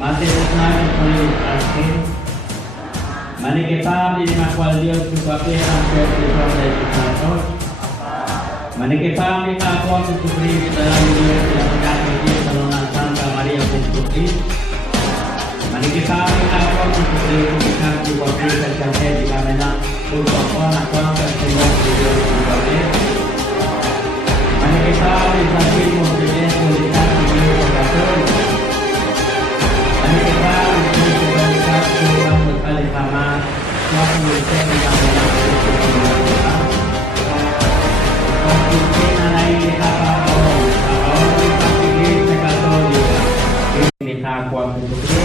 Mate namin po yung asin. Manikipam din ang kwal Diyos yung papel ang pwede sa Diyos Santos. Manikipam din ang kwal sa Supreme sa dalang Diyos sa pagkakit Diyos sa Luna Santa Maria Pintuki. Manikipam din ang kwal sa Supreme sa pagkakit papel sa Chantel di kami na pagkakon ang kwal sa Diyos yung papel. Manikipam din sa Pimo Pilihan Kulitan sa Diyos sa Kasol. Manikipam din sa Balikat Kurang Berkalipama Waktu saya tidak menang Waktu naik di kapal orang kita pergi sekali ini kakuan seperti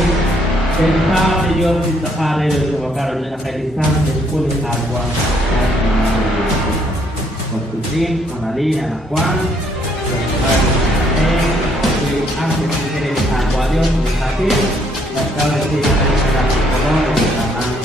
kita sejauh kita kali itu bakal ada kita sepuluh kakuan waktu tim menali anak kuan di akhir kita kakuan tapi kalau kita tidak